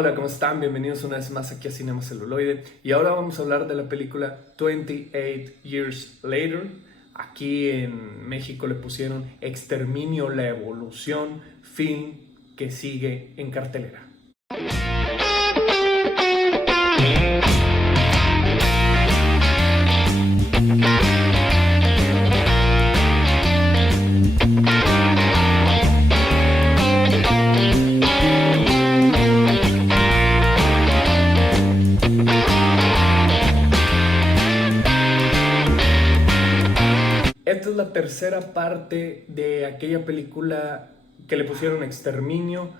Hola, ¿cómo están? Bienvenidos una vez más aquí a Cinema Celuloide. Y ahora vamos a hablar de la película 28 Years Later. Aquí en México le pusieron Exterminio, la evolución, film que sigue en cartelera. Esta es la tercera parte de aquella película que le pusieron Exterminio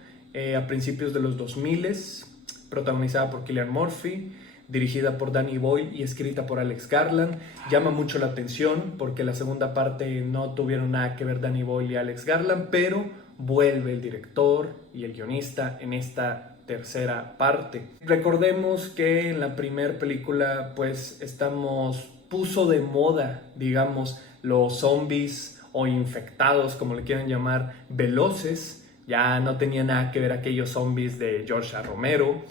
a principios de los 2000, protagonizada por Cillian Murphy, dirigida por Danny Boyle y escrita por Alex Garland. Llama mucho la atención porque la segunda parte no tuvieron nada que ver Danny Boyle y Alex Garland, pero vuelve el director y el guionista en esta tercera parte. Recordemos que en la primera película pues puso de moda, digamos, los zombies o infectados, como le quieran llamar, veloces. Ya no tenía nada que ver aquellos zombies de George A. Romero.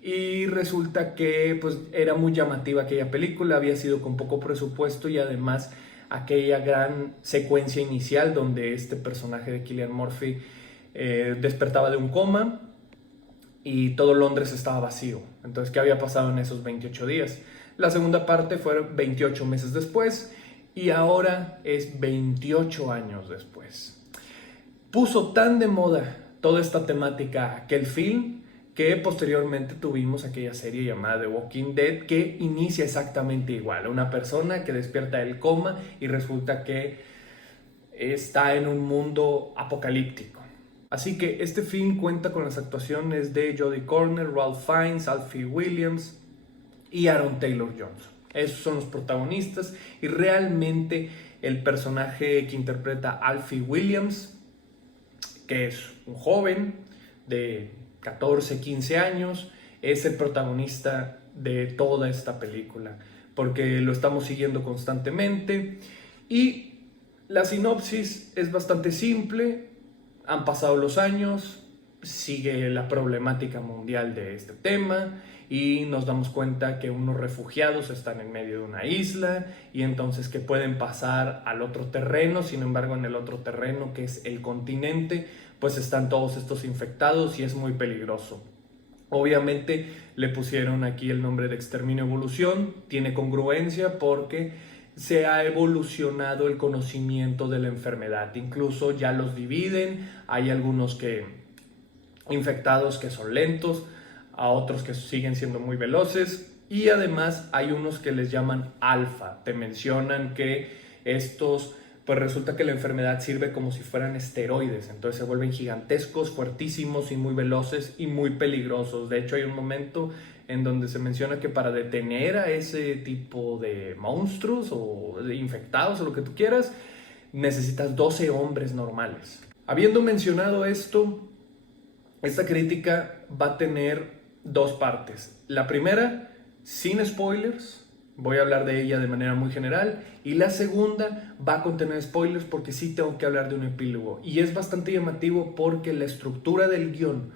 Y resulta que pues, era muy llamativa aquella película, había sido con poco presupuesto y además aquella gran secuencia inicial donde este personaje de Cillian Murphy despertaba de un coma y todo Londres estaba vacío. Entonces, ¿qué había pasado en esos 28 días? La segunda parte fue 28 meses después y ahora es 28 años después. Puso tan de moda toda esta temática aquel film que posteriormente tuvimos aquella serie llamada The Walking Dead que inicia exactamente igual. Una persona que despierta del coma y resulta que está en un mundo apocalíptico. Así que este film cuenta con las actuaciones de Jodie Comer, Ralph Fiennes, Alfie Williams y Aaron Taylor Johnson. Esos son los protagonistas y realmente el personaje que interpreta Alfie Williams, que es un joven de 14, 15 años, es el protagonista de toda esta película, porque lo estamos siguiendo constantemente y la sinopsis es bastante simple. Han pasado los años, sigue la problemática mundial de este tema y nos damos cuenta que unos refugiados están en medio de una isla y entonces que pueden pasar al otro terreno. Sin embargo, en el otro terreno, que es el continente, pues están todos estos infectados y es muy peligroso. Obviamente le pusieron aquí el nombre de Exterminio Evolución, tiene congruencia porque se ha evolucionado el conocimiento de la enfermedad. Incluso ya los dividen, hay algunos infectados que son lentos, a otros que siguen siendo muy veloces y además hay unos que les llaman alfa. Te mencionan que estos, pues resulta que la enfermedad sirve como si fueran esteroides, entonces se vuelven gigantescos, fuertísimos y muy veloces y muy peligrosos. De hecho hay un momento en donde se menciona que para detener a ese tipo de monstruos o de infectados o lo que tú quieras, necesitas 12 hombres normales. Habiendo mencionado esto, esta crítica va a tener dos partes. La primera, sin spoilers, voy a hablar de ella de manera muy general, y la segunda va a contener spoilers porque sí tengo que hablar de un epílogo. Y es bastante llamativo porque la estructura del guión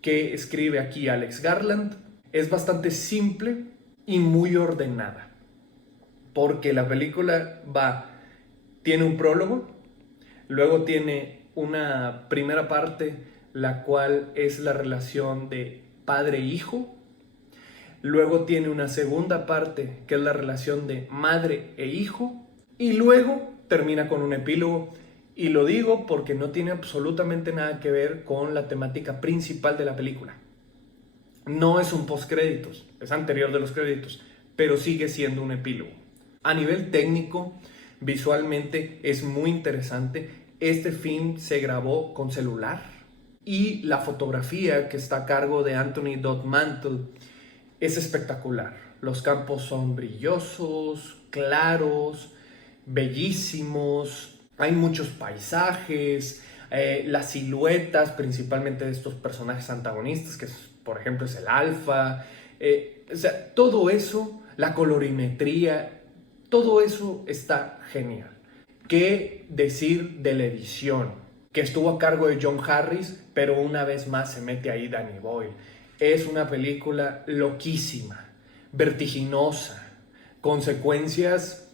que escribe aquí Alex Garland es bastante simple y muy ordenada. Porque la película tiene un prólogo, luego tiene una primera parte, la cual es la relación de padre-hijo. Luego tiene una segunda parte, que es la relación de madre e hijo. Y luego termina con un epílogo. Y lo digo porque no tiene absolutamente nada que ver con la temática principal de la película. No es un postcréditos, es anterior de los créditos, pero sigue siendo un epílogo. A nivel técnico, visualmente es muy interesante. Este film se grabó con celular y la fotografía, que está a cargo de Anthony Dodd Mantle, es espectacular. Los campos son brillosos, claros, bellísimos. Hay muchos paisajes, las siluetas principalmente de estos personajes antagonistas, que por ejemplo es el alfa. O sea, todo eso, la colorimetría, todo eso está genial. ¿Qué decir de la edición? Que estuvo a cargo de John Harris, pero una vez más se mete ahí Danny Boyle. Es una película loquísima, vertiginosa, consecuencias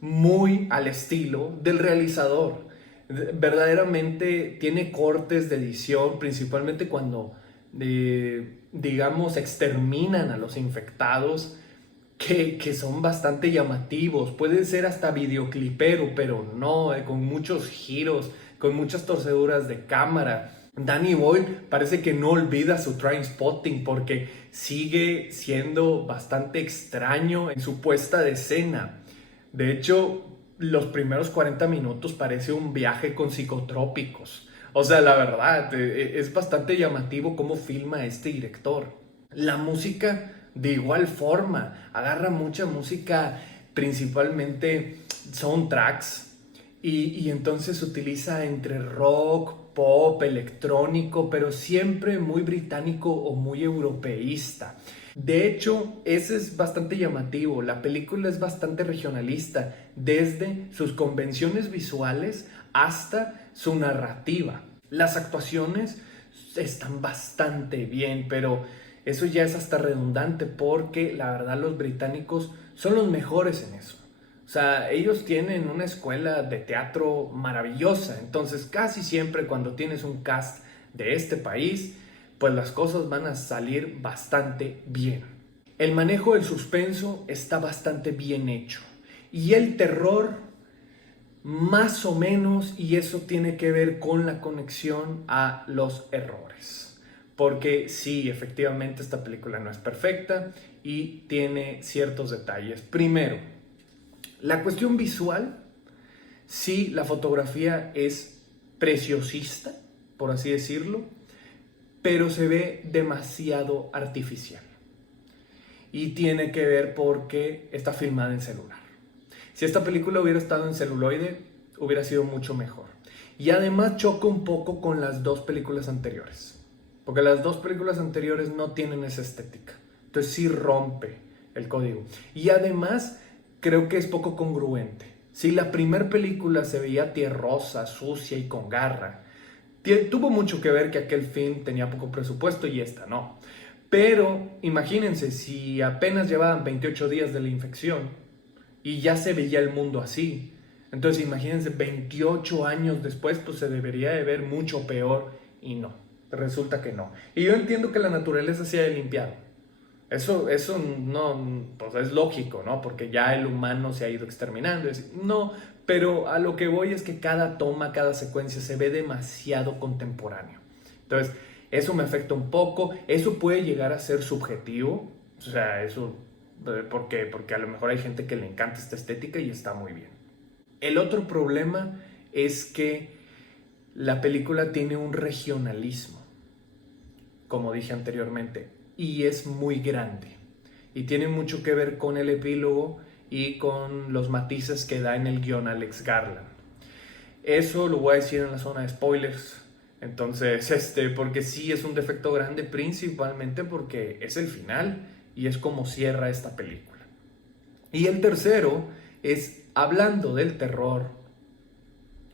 muy al estilo del realizador. Verdaderamente tiene cortes de edición, principalmente cuando, digamos, exterminan a los infectados, que son bastante llamativos. Puede ser hasta videoclipero, pero no, con muchos giros, con muchas torceduras de cámara. Danny Boyle parece que no olvida su Trainspotting porque sigue siendo bastante extraño en su puesta de escena. De hecho, los primeros 40 minutos parece un viaje con psicotrópicos. O sea, la verdad, es bastante llamativo cómo filma este director. La música, de igual forma, agarra mucha música, principalmente soundtracks, y entonces utiliza entre rock, pop, electrónico, pero siempre muy británico o muy europeísta. De hecho, ese es bastante llamativo. La película es bastante regionalista, desde sus convenciones visuales hasta su narrativa. Las actuaciones están bastante bien, pero eso ya es hasta redundante porque la verdad los británicos son los mejores en eso. O sea, ellos tienen una escuela de teatro maravillosa, entonces casi siempre cuando tienes un cast de este país, pues las cosas van a salir bastante bien. El manejo del suspenso está bastante bien hecho y el terror más o menos, y eso tiene que ver con la conexión a los errores. Porque sí, efectivamente esta película no es perfecta y tiene ciertos detalles. Primero, la cuestión visual, sí, la fotografía es preciosista, por así decirlo, pero se ve demasiado artificial. Y tiene que ver porque está filmada en celular. Si esta película hubiera estado en celuloide, hubiera sido mucho mejor. Y además choca un poco con las dos películas anteriores, porque las dos películas anteriores no tienen esa estética. Entonces sí rompe el código. Y además creo que es poco congruente. Si la primera película se veía tierrosa, sucia y con garra, tuvo mucho que ver que aquel film tenía poco presupuesto y esta no. Pero imagínense, si apenas llevaban 28 días de la infección y ya se veía el mundo así, entonces imagínense 28 años después, pues se debería de ver mucho peor y no, resulta que no. Y yo entiendo que la naturaleza se haya limpiado. Eso no, pues es lógico, ¿no? Porque ya el humano se ha ido exterminando. No, pero a lo que voy es que cada toma, cada secuencia se ve demasiado contemporáneo. Entonces, eso me afecta un poco. Eso puede llegar a ser subjetivo. O sea, eso, ¿por qué? Porque a lo mejor hay gente que le encanta esta estética y está muy bien. El otro problema es que la película tiene un regionalismo, como dije anteriormente, y es muy grande. Y tiene mucho que ver con el epílogo y con los matices que da en el guión Alex Garland. Eso lo voy a decir en la zona de spoilers. Entonces, porque sí es un defecto grande, principalmente porque es el final y es como cierra esta película. Y el tercero es, hablando del terror,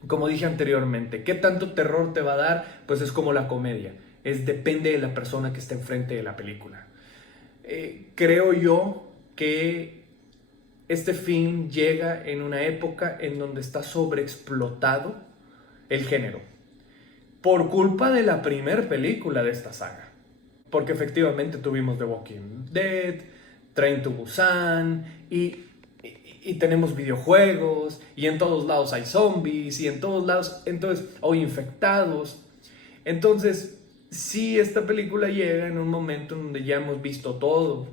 como dije anteriormente, ¿qué tanto terror te va a dar? Pues es como la comedia. Depende de la persona que esté enfrente de la película. Creo yo que este film llega en una época en donde está sobreexplotado el género por culpa de la primera película de esta saga. Porque efectivamente tuvimos The Walking Dead, Train to Busan y tenemos videojuegos y en todos lados hay zombies y en todos lados hay infectados. Entonces, sí, esta película llega en un momento en donde ya hemos visto todo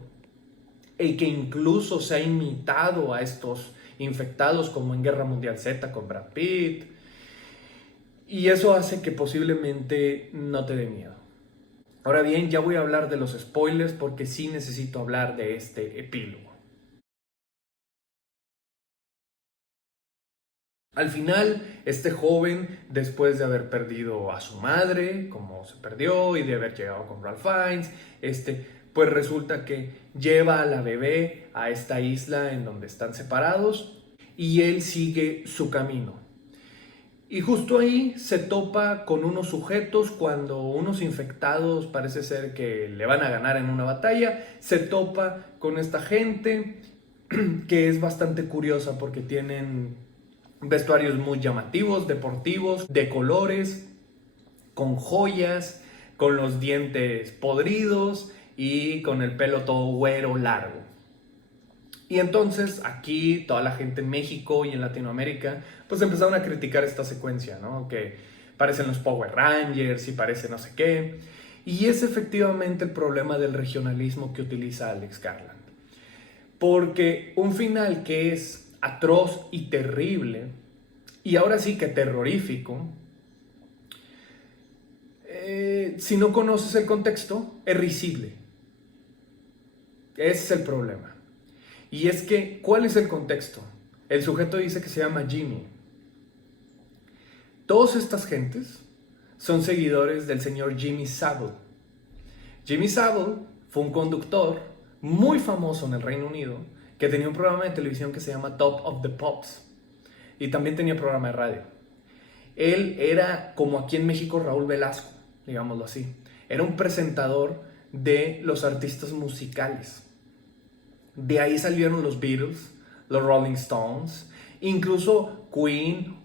y que incluso se ha imitado a estos infectados como en Guerra Mundial Z con Brad Pitt, y eso hace que posiblemente no te dé miedo. Ahora bien, ya voy a hablar de los spoilers porque sí necesito hablar de este epílogo. Al final, este joven, después de haber perdido a su madre, como se perdió, y de haber llegado con Ralph Fiennes, pues resulta que lleva a la bebé a esta isla en donde están separados y él sigue su camino. Y justo ahí se topa con unos sujetos cuando unos infectados parece ser que le van a ganar en una batalla. Se topa con esta gente que es bastante curiosa porque tienen vestuarios muy llamativos, deportivos, de colores, con joyas, con los dientes podridos y con el pelo todo güero largo. Y entonces aquí toda la gente en México y en Latinoamérica pues empezaron a criticar esta secuencia, ¿no? Que parecen los Power Rangers y parece no sé qué. Y es efectivamente el problema del regionalismo que utiliza Alex Garland. Porque un final que es atroz y terrible, y ahora sí que terrorífico, si no conoces el contexto, es risible. Ese es el problema. Y es que, ¿cuál es el contexto? El sujeto dice que se llama Jimmy. Todas estas gentes son seguidores del señor Jimmy Savile. Jimmy Savile fue un conductor muy famoso en el Reino Unido que tenía un programa de televisión que se llama Top of the Pops y también tenía programa de radio. Él era como aquí en México Raúl Velasco, digámoslo así. Era un presentador de los artistas musicales. De ahí salieron los Beatles, los Rolling Stones, incluso Queen,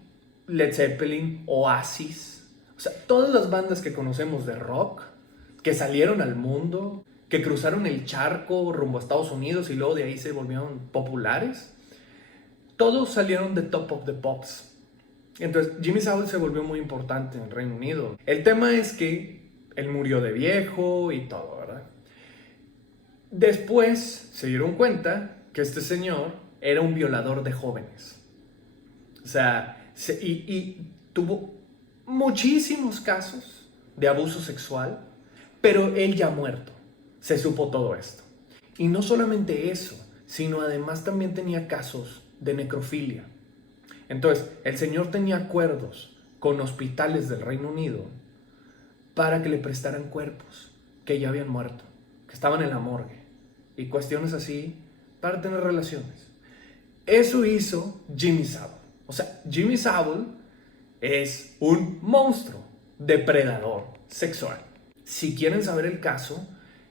Led Zeppelin, Oasis. O sea, todas las bandas que conocemos de rock, que salieron al mundo, que cruzaron el charco rumbo a Estados Unidos y luego de ahí se volvieron populares, todos salieron de Top of the Pops. Entonces, Jimmy Savile se volvió muy importante en el Reino Unido. El tema es que él murió de viejo y todo, ¿verdad? Después se dieron cuenta que este señor era un violador de jóvenes. O sea, y tuvo muchísimos casos de abuso sexual, pero él ya muerto. Se supo todo esto. Y no solamente eso, sino además también tenía casos de necrofilia. Entonces, el señor tenía acuerdos con hospitales del Reino Unido para que le prestaran cuerpos que ya habían muerto, que estaban en la morgue y cuestiones así para tener relaciones. Eso hizo Jimmy Savile. O sea, Jimmy Savile es un monstruo, depredador sexual. Si quieren saber el caso,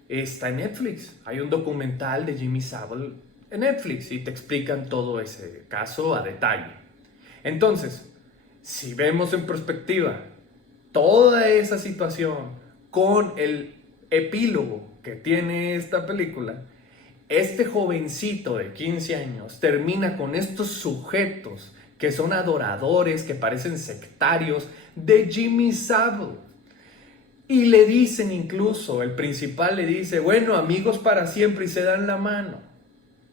está en Netflix. Hay un documental de Jimmy Savile en Netflix y te explican todo ese caso a detalle. Entonces, si vemos en perspectiva toda esa situación con el epílogo que tiene esta película, este jovencito de 15 años termina con estos sujetos que son adoradores, que parecen sectarios de Jimmy Savile. Y le dicen incluso, el principal le dice, bueno, amigos para siempre, y se dan la mano.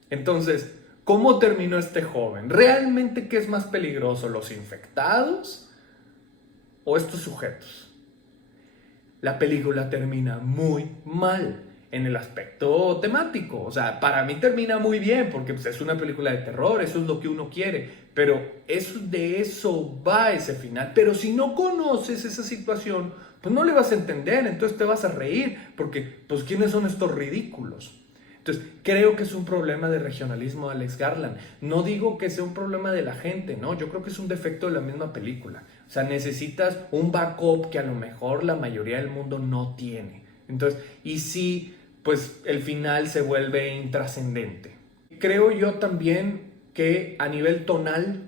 Entonces, ¿cómo terminó este joven? ¿Realmente qué es más peligroso, los infectados o estos sujetos? La película termina muy mal en el aspecto temático. O sea, para mí termina muy bien porque pues, es una película de terror, eso es lo que uno quiere. Pero de eso va ese final. Pero si no conoces esa situación, pues no le vas a entender, entonces te vas a reír porque, pues, ¿quiénes son estos ridículos? Entonces, creo que es un problema de regionalismo de Alex Garland. No digo que sea un problema de la gente, no, yo creo que es un defecto de la misma película. O sea, necesitas un backup que a lo mejor la mayoría del mundo no tiene. Entonces, y sí, pues el final se vuelve intrascendente. Creo yo también que a nivel tonal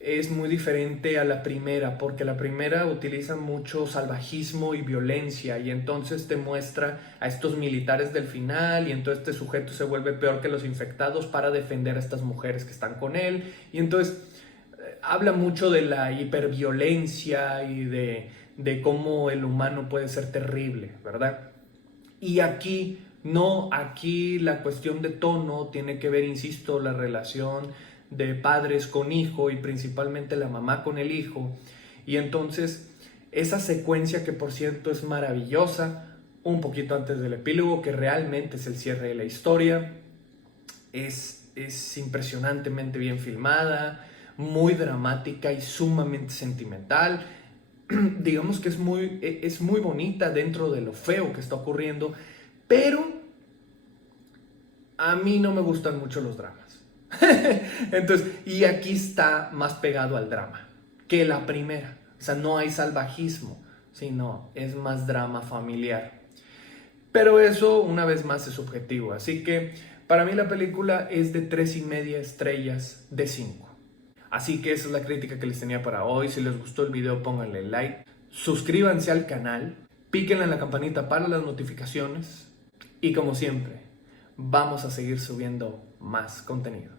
es muy diferente a la primera, porque la primera utiliza mucho salvajismo y violencia y entonces te muestra a estos militares del final y entonces este sujeto se vuelve peor que los infectados para defender a estas mujeres que están con él y entonces habla mucho de la hiperviolencia y de cómo el humano puede ser terrible, ¿verdad? Y aquí no, aquí la cuestión de tono tiene que ver, insisto, la relación de padres con hijo y principalmente la mamá con el hijo. Y entonces esa secuencia que por cierto es maravillosa, un poquito antes del epílogo, que realmente es el cierre de la historia, es impresionantemente bien filmada, muy dramática y sumamente sentimental. Digamos que es muy bonita dentro de lo feo que está ocurriendo, pero a mí no me gustan mucho los dramas. Entonces, y aquí está más pegado al drama. que la primera. O sea, no hay salvajismo, sino es más drama familiar. Pero eso, una vez más, es subjetivo. Así que para mí la película es de 3,5 estrellas de 5. Así que esa es la crítica que les tenía para hoy. Si les gustó el video, pónganle like. Suscríbanse al canal. Píquenle en la campanita para las notificaciones. Y como siempre, vamos a seguir subiendo más contenido.